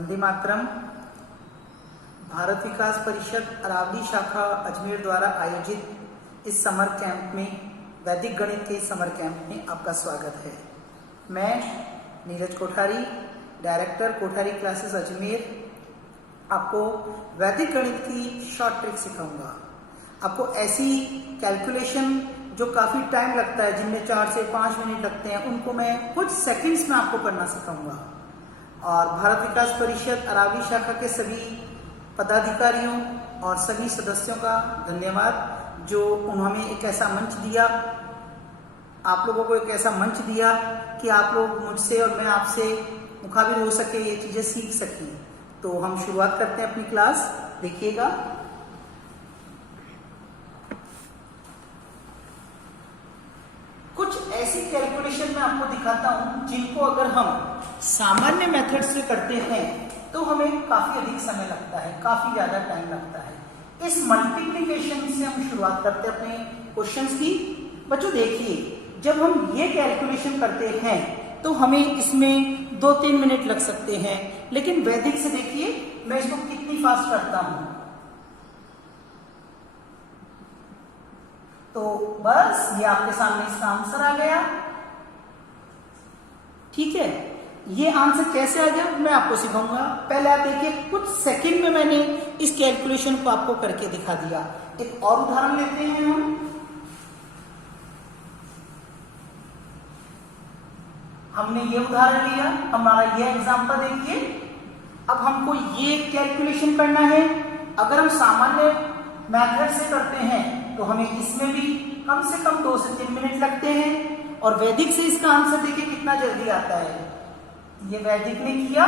वंदे मातरम। भारत विकास परिषद अरावली शाखा अजमेर द्वारा आयोजित इस समर कैंप में, वैदिक गणित के समर कैंप में आपका स्वागत है। मैं नीरज कोठारी, डायरेक्टर कोठारी क्लासेस अजमेर, आपको वैदिक गणित की शॉर्ट ट्रिक सिखाऊंगा। आपको ऐसी कैलकुलेशन जो काफ़ी टाइम लगता है, जिनमें 4 से 5 मिनट लगते हैं, उनको मैं कुछ सेकंड्स में आपको करना सिखाऊंगा। और भारत विकास परिषद अरावली शाखा के सभी पदाधिकारियों और सभी सदस्यों का धन्यवाद, जो उन्होंने एक ऐसा मंच दिया, आप लोगों को एक ऐसा मंच दिया कि आप लोग मुझसे और मैं आपसे मुखाबिल हो सके, ये चीज़ें सीख सकें। तो हम शुरुआत करते हैं अपनी क्लास। देखिएगा, कुछ ऐसी कैलकुलेशन मैं आपको दिखाता हूं जिनको अगर हम सामान्य मेथड से करते हैं तो हमें काफी अधिक समय लगता है, काफी ज्यादा टाइम लगता है। इस मल्टीप्लिकेशन से हम शुरुआत करते हैं अपने क्वेश्चंस की। बच्चों देखिए, जब हम ये कैलकुलेशन करते हैं तो हमें इसमें 2-3 मिनट लग सकते हैं, लेकिन वैदिक से देखिए मैं इसको कितनी फास्ट करता हूं। तो बस ये आपके सामने इसका आंसर आ गया। ठीक है, ये आंसर कैसे आ गया मैं आपको सिखाऊंगा। पहले आप देखिए, कुछ सेकंड में मैंने इस कैलकुलेशन को आपको करके दिखा दिया। एक और उदाहरण लेते हैं हमने ये उदाहरण लिया, हमारा ये एग्जांपल देखिए। अब हमको ये कैलकुलेशन करना है। अगर हम सामान्य मेथड से करते हैं तो हमें इसमें भी कम से कम 2 से 3 मिनट लगते हैं, और वैदिक से इसका आंसर देखिए कितना जल्दी आता है। ये वैदिक ने किया,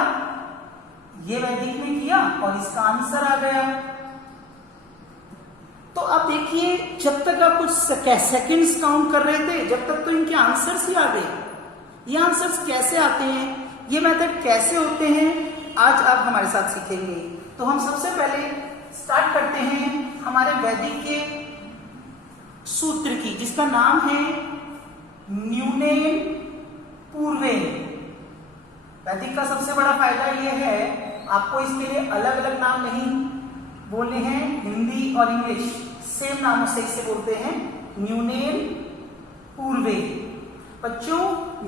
ये वैदिक ने किया और इसका आंसर आ गया। तो अब देखिए, जब तक आप कुछ सेकंड्स काउंट कर रहे थे, जब तक तो इनके आंसर्स ही आ गए। ये आंसर्स कैसे आते हैं, ये मेथड कैसे होते हैं, आज आप हमारे साथ सीखेंगे। तो हम सबसे पहले स्टार्ट करते हैं हमारे वैदिक के सूत्र की, जिसका नाम है न्यूनेन पूर्वेन। वैदिक का सबसे बड़ा फायदा यह है, आपको इसके लिए अलग अलग नाम नहीं बोलने हैं। हिंदी और इंग्लिश सेम नामों से इसे बोलते हैं, न्यूनेन पूर्वेन। बच्चों,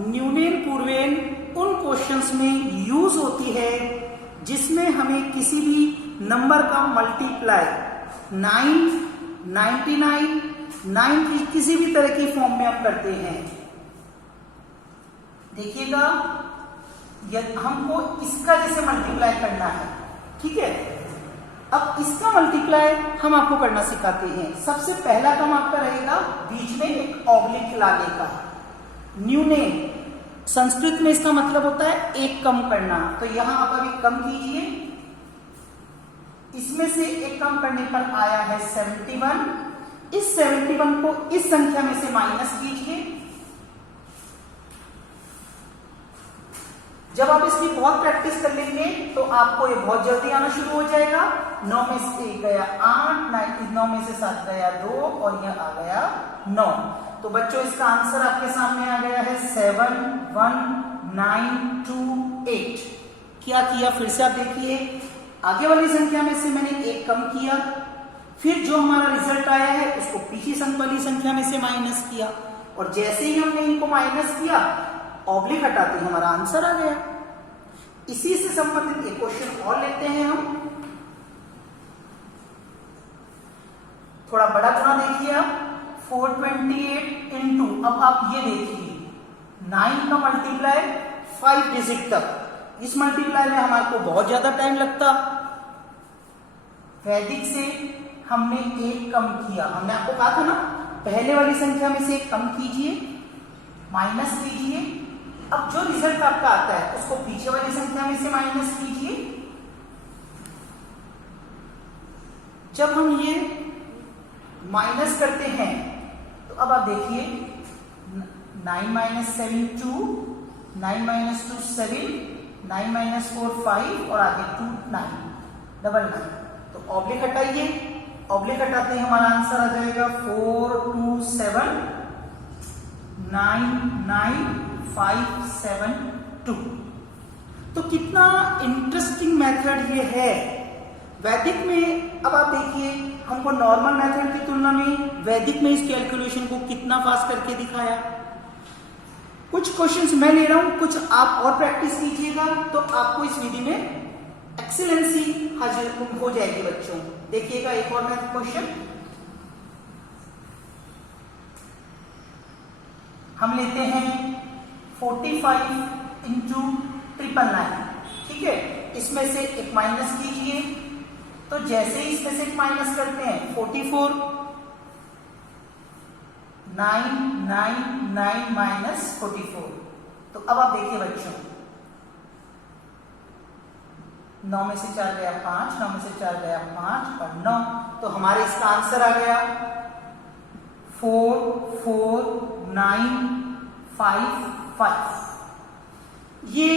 न्यूनेन पूर्वेन उन क्वेश्चंस में यूज होती है जिसमें हमें किसी भी नंबर का मल्टीप्लाई 9, 99, 9 की किसी भी तरह की फॉर्म में हम करते हैं। देखिएगा, हमको इसका जैसे मल्टीप्लाई करना है, ठीक है। अब इसका मल्टीप्लाई हम आपको करना सिखाते हैं। सबसे पहला काम आपका रहेगा बीच में एक ऑब्लिक लाने का। न्यूनेन संस्कृत में इसका मतलब होता है एक कम करना। तो यहां आप अभी कम कीजिए, इसमें से एक कम करने पर आया है 71। इस 71 को इस संख्या में से माइनस कीजिए। जब आप इसकी बहुत प्रैक्टिस कर लेंगे तो आपको ये बहुत जल्दी आना शुरू हो जाएगा। 9 में से 1 गया 8, 9 में से 7 गया 2 और यह आ गया 9। तो बच्चों, इसका आंसर आपके सामने आ गया है 71928। क्या किया, फिर से आप देखिए, आगे वाली संख्या में से मैंने 1 कम किया, फिर जो हमारा रिजल्ट आया है उसको पीछे वाली संख्या में से माइनस किया, और जैसे ही हमने इनको माइनस किया, ऑब्लिक हटाते ही हमारा आंसर आ गया। इसी से संबंधित एक क्वेश्चन और लेते हैं हम। थोड़ा बड़ा गुणा देखिए आप, 428 इंटू, अब आप ये देखिए 9 का मल्टीप्लाई 5 डिजिट तक। इस मल्टीप्लाई में हमारे को बहुत ज्यादा टाइम लगता। वैदिक से हमने 1 कम किया। हमने आपको कहा था ना, पहले वाली संख्या में से 1 कम कीजिए, माइनस कीजिए। अब जो रिजल्ट आपका आता है उसको पीछे वाली संख्या में से माइनस कीजिए। जब हम ये माइनस करते हैं तो अब आप देखिए, 9 - 7 2, 9 - 2 7, 9 - 4 5 और आगे 2 9, 99। तो ऑब्लिक हटाइए, ऑब्लिक हटाते ही हमारा आंसर आ जाएगा 427 9 9 5 7 2। तो कितना इंटरेस्टिंग मेथड ये है। वैदिक में अब आप देखिए, हमको नॉर्मल मेथड की तुलना में वैदिक में इस कैलकुलेशन को कितना फास्ट करके दिखाया। कुछ क्वेश्चंस मैं ले रहा हूं, कुछ आप और प्रैक्टिस कीजिएगा तो आपको इस विधि में एक्सीलेंसी हासिल हो जाएगी बच्चों। देखिएगा एक और मैथ क्वेश्चन हम लेते हैं 45 इंटू 999, ठीक है। इसमें से एक माइनस कीजिए, तो जैसे ही इसमें से एक माइनस करते हैं 44 999 माइनस 44, तो अब आप देखिए बच्चों, 9 में से 4 गया 5, 9 में से 4 गया 5 और 9, तो हमारे इसका आंसर आ गया 44955। ये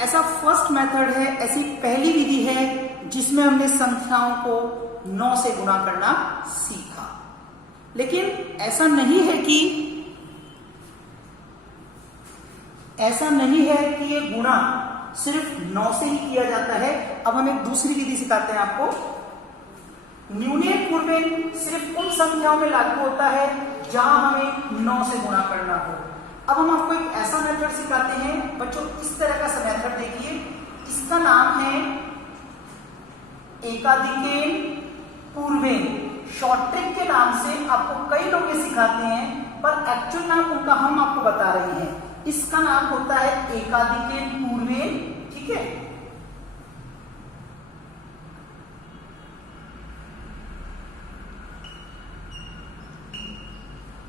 ऐसा फर्स्ट मेथड है, ऐसी पहली विधि है जिसमें हमने संख्याओं को 9 से गुणा करना सीखा। लेकिन ऐसा नहीं है कि ये गुणा सिर्फ 9 से ही किया जाता है। अब हम एक दूसरी विधि सिखाते हैं आपको। न्यूनतम पूर्वेन सिर्फ उन संख्याओं में लागू होता है जहां हमें 9 से गुणा करना हो। अब हम आपको एक ऐसा मेथड सिखाते हैं बच्चों, इस तरह का मेथड देखिए, इसका नाम है एकाधिकेन पूर्वेन। शॉर्ट ट्रिक के नाम से आपको कई लोग ये सिखाते हैं, पर एक्चुअल नाम उनका हम आपको बता रहे हैं। इसका नाम होता है एकाधिकेन पूर्वेन, ठीक है।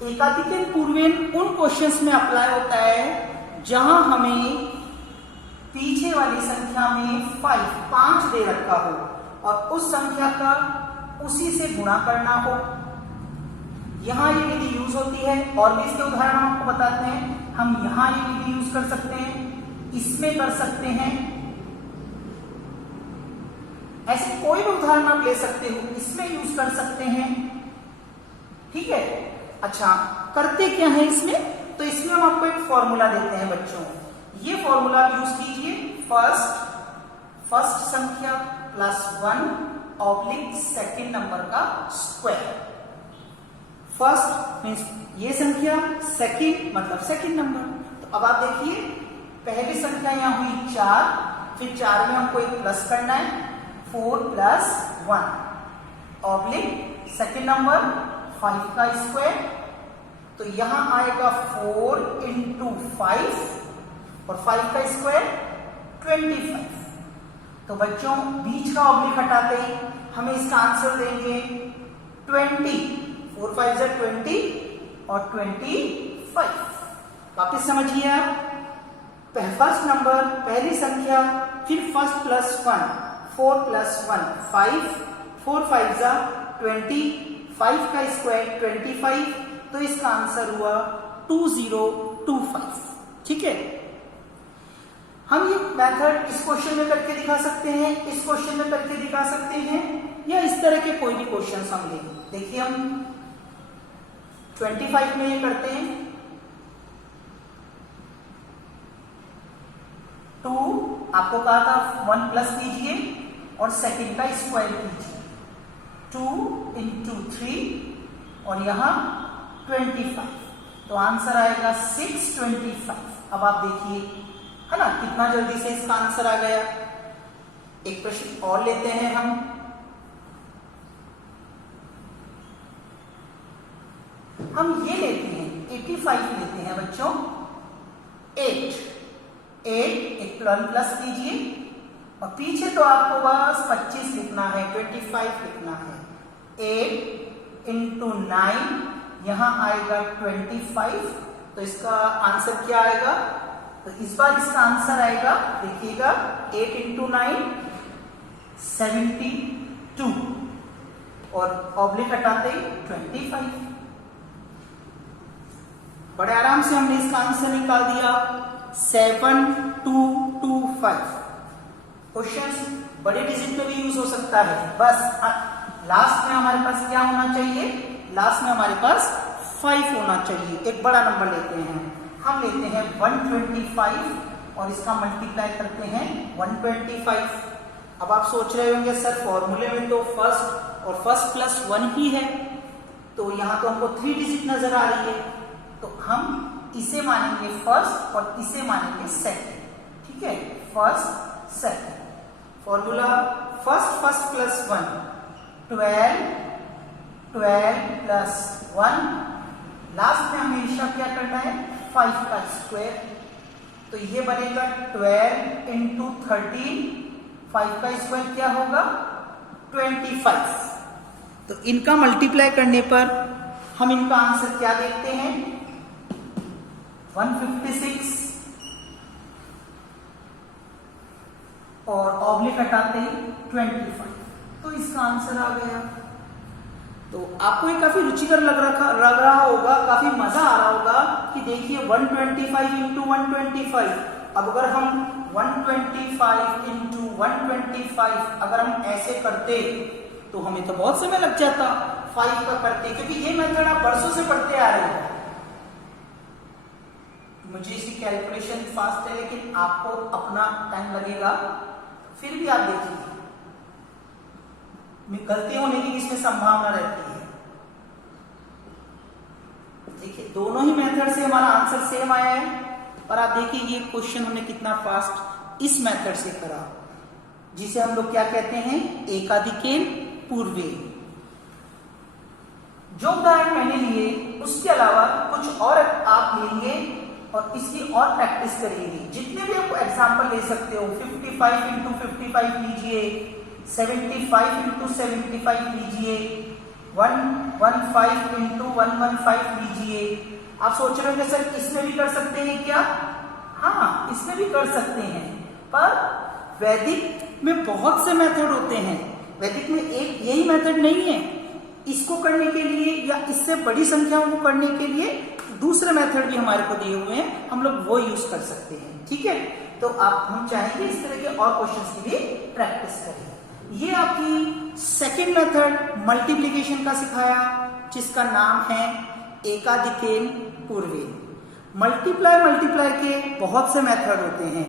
एकाधिकेन पूर्वेन उन क्वेश्चंस में अप्लाई होता है जहां हमें पीछे वाली संख्या में 5 दे रखा हो और उस संख्या का उसी से गुणा करना हो। यहां ये विधि यूज होती है, और भी इसके उदाहरण हम आपको बताते हैं। हम यहां ये विधि यूज कर सकते हैं, इसमें कर सकते हैं, ऐसे कोई भी उदाहरण आप ले सकते हो, इसमें यूज कर सकते हैं, ठीक है। अच्छा, करते क्या है इसमें? तो इसमें हम आपको एक फॉर्मूला देते हैं बच्चों। ये फॉर्मूला यूज कीजिए, फर्स्ट संख्या प्लस 1 ऑब्लिक सेकेंड नंबर का स्क्वायर। फर्स्ट मीन्स ये संख्या, सेकेंड मतलब सेकेंड नंबर। तो अब आप देखिए, पहली संख्या यहां हुई 4, फिर 4 में हमको एक प्लस करना है, 4 + 1 ऑब्लिक सेकेंड नंबर 5 का स्क्वायर। तो यहां आएगा 4 × 5 और 5 का स्क्वायर 25। तो बच्चों बीच का ऑब्लिक हटाते ही हमें इसका आंसर देंगे 20। 4 5 = 20 और 25। वापिस समझिए आप, फर्स्ट नंबर पहली संख्या, फिर फर्स्ट + 1, 4 + 1 5, 4 5 = 20, 5 का स्क्वायर 25। तो इसका आंसर हुआ 2025, ठीक है। हम ये मेथड इस क्वेश्चन में करके दिखा सकते हैं, इस क्वेश्चन में करके दिखा सकते हैं, या इस तरह के कोई भी क्वेश्चन हम लेंगे। देखिए हम 25 में ये करते हैं, 2 आपको कहा था 1 प्लस कीजिए और सेकेंड का स्क्वायर कीजिए, 2 × 3 और यहां 25। तो आंसर आएगा 625। अब आप देखिए, है ना, कितना जल्दी से इसका आंसर आ गया। एक प्रश्न और लेते हैं हम ये लेते हैं 85 लेते हैं बच्चों। 8 एक प्लस कीजिए और पीछे तो आपको बस 25 लिखना है, 25 लिखना है। 8 × 9 यहां आएगा 25। तो इसका आंसर क्या आएगा? तो इस बार इसका आंसर आएगा, देखिएगा, 8 × 9 72 और ऑब्लिक हटाते ही 25। बड़े आराम से हमने इसका आंसर निकाल दिया, 7225। क्वेश्चन बड़े डिजिट में भी यूज हो सकता है, बस लास्ट में हमारे पास क्या होना चाहिए? लास्ट में हमारे पास 5 होना चाहिए। एक बड़ा नंबर लेते हैं, हम लेते हैं 125 और इसका मल्टीप्लाई करते हैं 125। अब आप सोच रहे होंगे सर फॉर्मूले में तो फर्स्ट और फर्स्ट प्लस 1 ही है, तो यहाँ तो हमको 3 डिजिट नजर आ रही है, तो हम इसे मानेंगे फर्स्ट और इसे मानेंगे सेकंड। ठीक है, first second. Formula first plus 1 12 plus 1, last में हमेशा क्या करना है 5 का स्क्वायर, तो ये बनेगा 12 इंटू 13, 5 का स्क्वायर क्या होगा 25। तो इनका मल्टीप्लाई करने पर हम इनका आंसर क्या देखते हैं 156, और ऑब्लिक हटाते ही 25, तो इसका आंसर आ गया। तो आपको ये काफी रुचिकर लग रहा होगा, काफी मजा आ रहा होगा कि देखिए 125 इंटू 125। अब अगर हम 125 इंटू 125 अगर हम ऐसे करते तो हमें तो बहुत समय लग जाता 5 का करते, क्योंकि ये मेथड आप बरसों से पढ़ते आ रहे हो। मुझे इसकी कैलकुलेशन फास्ट है, लेकिन आपको अपना टाइम लगेगा, फिर भी आप देखिए गलती होने की इसमें संभावना रहती है। देखिए दोनों ही मेथड से हमारा आंसर सेम आया है, और आप देखिए ये क्वेश्चन हमने कितना फास्ट इस मेथड से करा, जिसे हम लोग क्या कहते हैं एकाधिकेन पूर्वेन। जो उदाहरण मैंने लिए उसके अलावा कुछ और आप लेंगे और इसकी और प्रैक्टिस करेंगे। जितने भी आप एग्जाम्पल ले सकते हो, 55 इंटू 55 लीजिए, 75 इंटू 75 लीजिए, 115 इंटू 115 लीजिए। आप सोच रहे होंगे सर इसमें भी कर सकते हैं क्या? हाँ, इसमें भी कर सकते हैं, पर वैदिक में बहुत से मेथड होते हैं। वैदिक में एक यही मेथड नहीं है, इसको करने के लिए या इससे बड़ी संख्याओं को करने के लिए दूसरे मेथड भी हमारे को दिए हुए हैं, हम लोग वो यूज कर सकते हैं। ठीक है, तो हम चाहेंगे इस तरह के और क्वेश्चंस की भी प्रैक्टिस करें। ये आपकी सेकंड मेथड मल्टीप्लिकेशन का सिखाया, जिसका नाम है एकाधिकेन पूर्वेन। मल्टीप्लाई के बहुत से मेथड होते हैं।